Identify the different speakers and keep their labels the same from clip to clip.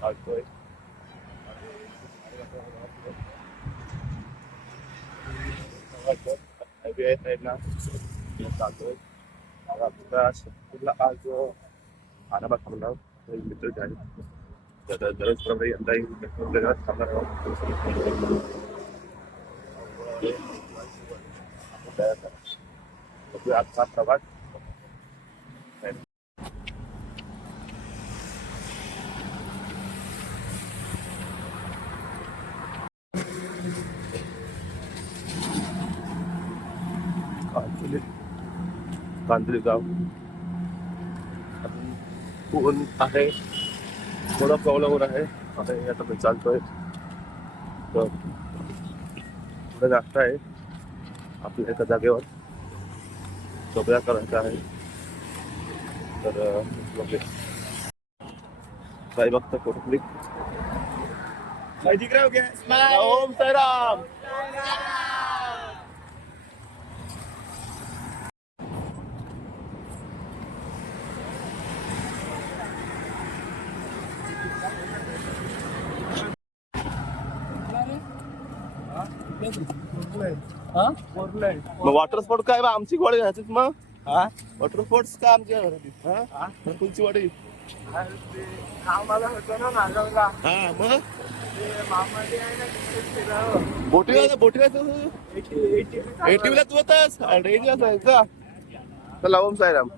Speaker 1: चालतोय हायवे साईडला चालतोय आता शेतपूरला आज आजचा प्रवास कांदुली कांदुली गाव ऊन आहे. थोडं प्रॉब्लेम आहे. आणि आता मी चालतोय. तर थोडं जास्त आहे. आपल्या एका जागेवर. सोबया करायचा आहे तर अं, बघूया. साई भक्त कोटली ओम साईराम. मग वॉटर स्पोर्ट काय बा आमची गोळी घ्यायचीच मग? वॉटर स्पोर्ट्स का आमच्या घरात हा? तुमची वाडी. हा मग? बोटी बोटी एटीव्हीला तू. होतास? रेंज असायचा चला ओम साईराम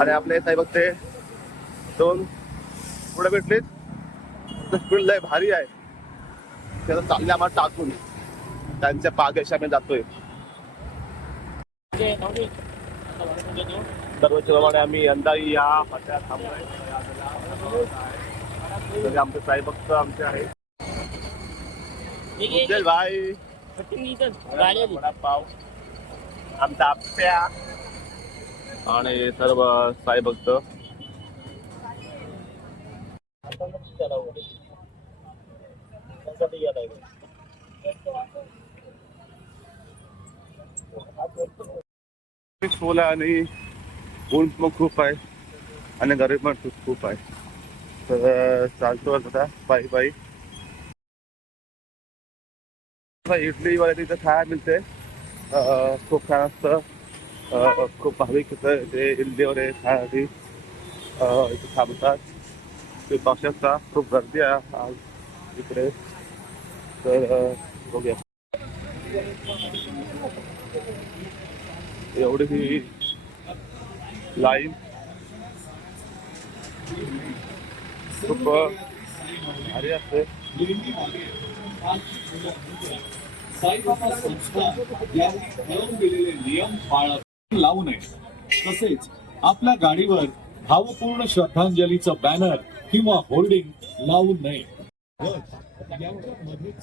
Speaker 1: आणि आपले साहेब ते. दोन. घोडे भेटलेत. स्पीड लय भारी आहे. त्याला चालले आम्हाला टाकून. त्यांच्या पागेशी आम्ही जातोय. दरवर्षी प्रमाणे आम्ही यंदा या पट्ट्यात थांबलोय. आमचे साई भक्त आमचे आहे उज्जैन भाई. वडापाव. आमचा आप्या. आणि सर्व साई भक्त. फुल आणि ऊन पण खूप आहे आणि गरीब पण खूप आहे. तर चालतो आता पायी पायी इडली वगैरे तिथं खायला मिळते. खूप छान असतं. खूप भाविक ते इडली वगैरे खाण्यासाठी इथे थांबतात. ते पाहू खूप गर्दी आहे आज इकडे तर बघूया एवढी ही लाईन खूप भारी असते
Speaker 2: साईबाबा संस्था ठरवून दिलेले नियम पाळत लावू नये तसेच आपल्या गाडीवर भावपूर्ण श्रद्धांजलीचं बॅनर किंवा होर्डिंग लावू नये.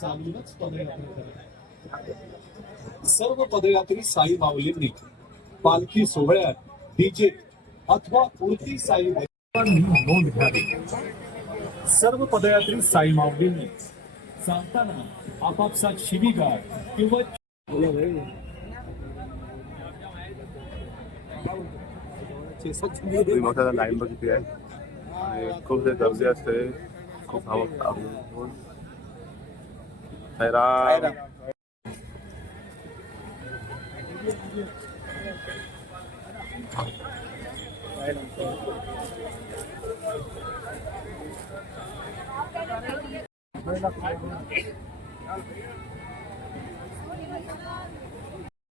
Speaker 2: चालूनच पदयात्रा सर्व पदयात्री साई माऊलींनी पालखी सोहळ्यात डीजे अथवा उडती साई नोंद घ्यावी. सर्व पदयात्री साई माऊलींनी चालताना आपापसात शिवीगाळ किंवा
Speaker 1: मोठा लाईन बघितली आहे. आणि खूप जे गर्दी असते खूप आवडतं साईराम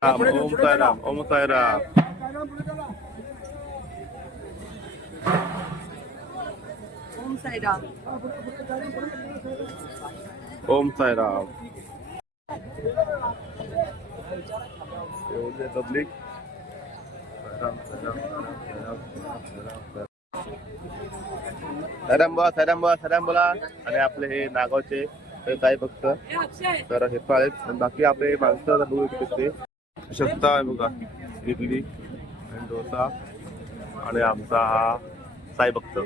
Speaker 1: ओम साईराम ओम साईराम
Speaker 3: साईराम
Speaker 1: ओम साईराम पब्लिक साईराम साईराम साईराम बोला साईराम बोला साईराम बोला. आणि आपले हे नागावचे ते काय फक्त. तर हे पण आहेत. आणि बाकी आपले माणसं बघू शकते शकता आहे बघा इडली आणि डोसा. आणि आमचा हा साई भक्त.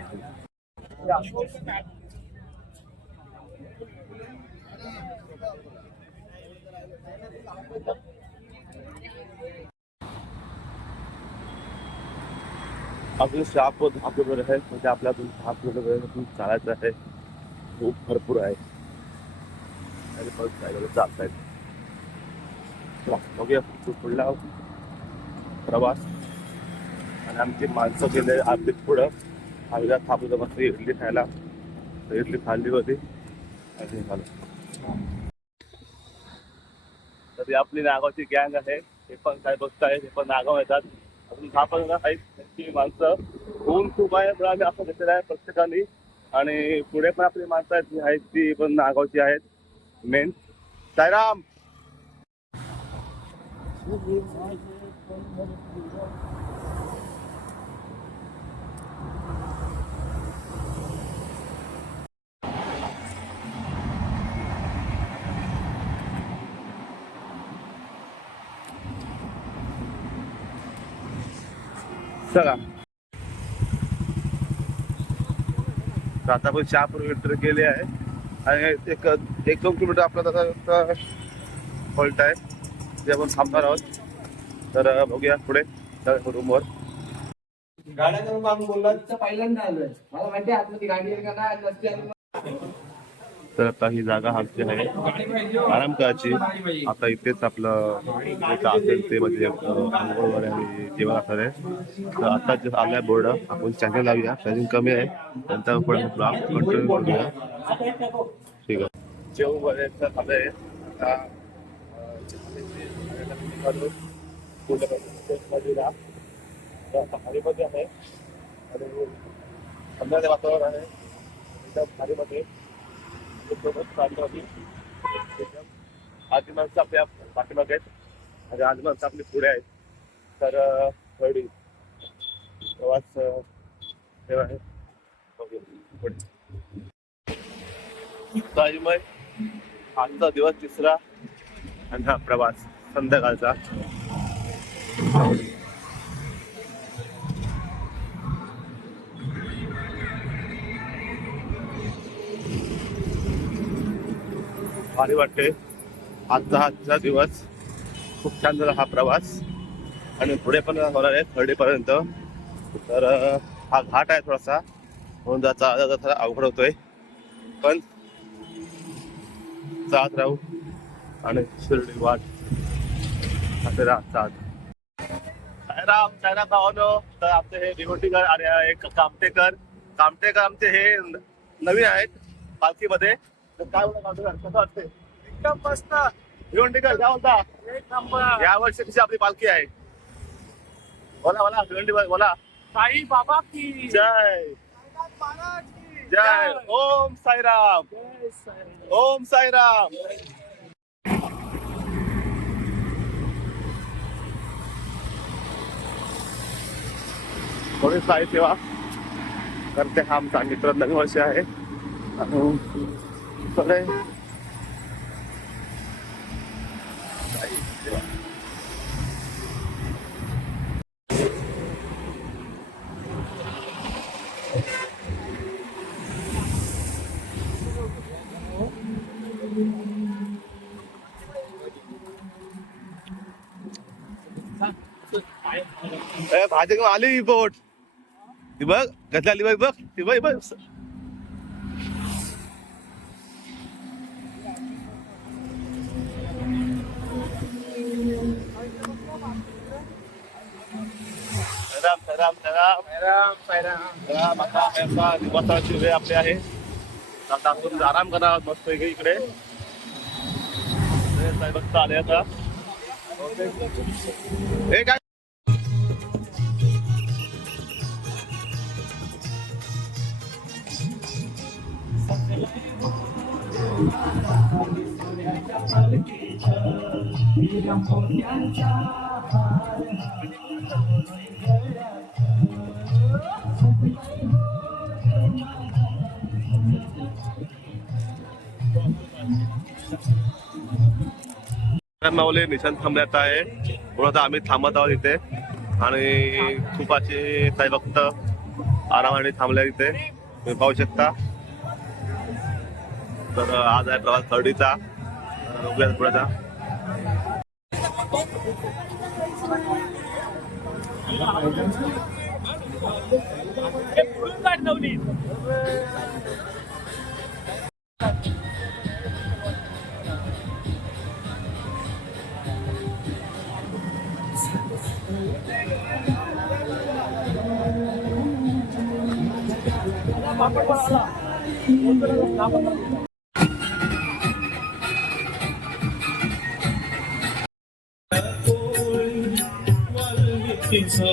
Speaker 1: अजून शाप दहा किलोमीटर आहे म्हणजे आपल्या अजून दहा किलोमीटर चालायचं आहे. खूप भरपूर आहे. आणि बस चालत जात आहेत बघूया. पुढला प्रवास. आणि आमची माणसं गेले आपली पुढं. आम्ही थांबलो मस्त इडली खायला. तर इडली खाल्ली होती. आणि झालं. तर आपली नागावची गँग आहे. हे पण काय बघताय हे पण नागाव येतात. अजून दहा पंधरा आहेत. त्यांची माणसं ऊन खूप आहे पण आम्ही असं घेतलेलं आहे प्रत्येकाने. आणि पुढे पण आपली माणसं आहेत जी आहेत ती पण नागावची आहेत. मेन सायराम चला. तर आता आपण शहापूर एंटर गेले आहे. आणि एक एक दोन किलोमीटर आपला तसा फॉल्ट आहे. ते आपण थांबणार आहोत. तर बघूया पुढे. रूमवर
Speaker 4: गाड्या बोलला
Speaker 5: तिथं पहिल्यांदा आलोय. मला माहिती आहे आतमध्ये गाडी आहे का नाही.
Speaker 1: तर आता ही जागा आमची आहे. आराम करायची. आता इथेच आपलं जे असेल ते म्हणजे अं, वगैरे आणि जेवण असणार आहे. तर आता जे आलाय बोर्ड आपण चॅनल लावूया. चार्जिंग कमी आहे. नंतर पुढे कंट्रोल करूया. ठीक आहे. जेवण वगैरे तर झालं आहे. आता भारीमध्ये आहे आणि थंडाचे वातावरण आहे एकदम भारीमध्ये आधी माणसं आपल्या पाठीमागे आहेत आणि आज माणसं आपली पुढे आहेत तर अं, प्रवास हे आहे पुढे ताजमय आजचा दिवस तिसरा आणि हा प्रवास संध्याकाळचा. भारी वाटते आजचा हा दिवस. खूप छान झाला हा प्रवास. आणि पुढे पण होणार आहे थर्डीपर्यंत. तर हा घाट आहे थोडासा. म्हणून जाता जाता थोडा अवघड होतोय. पण जात राहू. आणि शिर्डी वाट. असे राहतात सायराम सायराम भावानो तर आमचे हे भिवंडीकर आणि एक कामटेकर. कामटेकर आमचे हे नवीन आहेत पालखीमध्ये. काय वाटते
Speaker 4: एकदम मस्त.
Speaker 1: भिवंडीकर काय बोलता?
Speaker 4: एक नंबर.
Speaker 1: या वर्षी कशी आपली पालखी आहे. बोला बोला भिवंडीकर बोला.
Speaker 4: साई बाबा की.
Speaker 1: जय. जय. ओम साईराम. ओम साईराम. थोडी साई सेवा करते हा आमचा मित्र नवीन वर्ष आहे. आणि थोडे ए, भाजी आली ही ती बघ कसली आली बघ. बघ ती बघ. राम राम राम
Speaker 4: राम. साईराम
Speaker 1: राम आता दिवसाची वेळ आपली आहे आता आपण आराम करा मस्त पैकी इकडे साहेब आले आता हे काय माऊली निशाण थांबण्यात आहे. म्हणून आम्ही थांबत आहोत इथे. आणि खूप असे साई भक्त आरामाने थांबले इथे. तुम्ही पाहू शकता. तर आज आहे प्रवास थर्डीचा.
Speaker 4: पुण्याचा पुढे आता
Speaker 2: हे